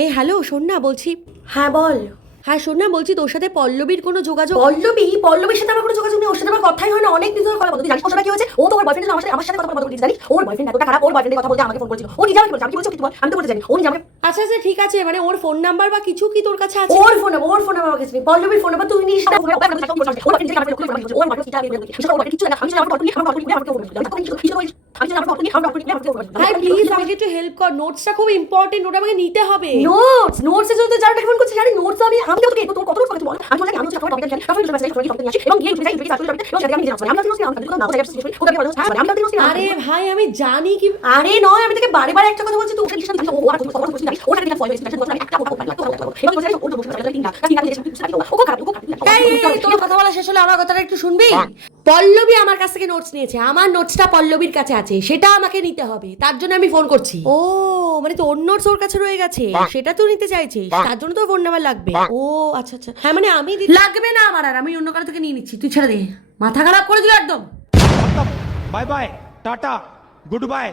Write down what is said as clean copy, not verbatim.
এই হ্যালো, শোন না বলছি। হ্যাঁ বল। হ্যাঁ শোন না বলছি, তোর সাথে পল্লবীর কোনো যোগাযোগ? পল্লবীর সাথে আমার কোনো যোগাযোগ নেই, ওর সাথে আমার কথাই হয় না, অনেক দিন ধরে কথা বলতে। জানিস ওর সাথে কি হয়েছে? ও তো ওর বয়ফ্রেন্ডের আমার সাথে কথা বলতে জানিস? ওর বয়ফ্রেন্ড এতটা খারাপ, ওর বয়ফ্রেন্ডের কথা বলতে আমাকে ফোন করেছিল। ও নিজে আমাকে বলছে, আমি কি বলছি কি বল, আমি তো বলতে জানি ও নিজে আমাকে। আচ্ছা আচ্ছা ঠিক আছে, মানে ওর ফোন নাম্বার বা কিছু কি তোর কাছে আছে? ওর ফোন আমার কাছে নেই। পল্লবীর ফোন নাম্বার তুই নিস না। ওর বয়ফ্রেন্ড ওর বয়ফ্রেন্ড আমার ফোন করেছে, ওর বয়ফ্রেন্ড কিটা আমি সেটা ওর কিছু না। আমি আমার ফোন নিয়ে আমার ফোন নিয়ে আমাকে ফোন করেছে। আমি আমার ফোন নিয়ে আমাকে ফোন করেছে। ভাই প্লিজ আমাকে একটু হেল্প কর, নোটসটা খুব ইম্পর্টেন্ট, ওটা আমাকে নিতে হবে। নোটসের জন্য যারা ফোন করছে জানি নোটস আমি তোকে তোর কত কথা বল। আমি বললাম আমি হচ্ছে তোমার টপিক জানি আমি হচ্ছে মেসেজ করে টপিক নিয়ে আসি এবং গিয়ে ইনফেক্ট সার্চ করে এবং সেটা আমি নিজে আমি জানি আমি তো না বলে যাচ্ছি ওটা কি বলো আমি জানি। আরে ভাই আমি জানি কি। আরে নয়, আমি তোকে বারে বারে একটা কথা বলছি, তো ওটা কিসের দিকে ও আর কথা বলছিস জানিস? ওটা দিকে ফলো করছিস আমি একটা কথা বলতে লাগতো এবং বলছিস ওর বলছিস আমি তিনটা ও খারাপ এই তোর কথা বলা শেষ হলে আমার কথাটা একটু শুনবি? পল্লবী আমার কাছ থেকে নোটস নিয়েছে, আমার নোটসটা পল্লবীর কাছে আছে, সেটা আমাকে নিতে হবে, তার জন্য আমি ফোন করছি। ও মানে তোর নোটস ওর কাছে রয়ে গেছে, সেটা তুই নিতে চাইছিস, তার জন্য তোর ফোন নাম্বার লাগবে। ও আচ্ছা আচ্ছা, হ্যাঁ মানে আমি লাগবে না আমার, আর আমি অন্য কারো থেকে নিয়ে নিচ্ছি, তুই ছেড়ে দে। মাথা খারাপ করে দিল একদম। Bye bye, tata, good bye.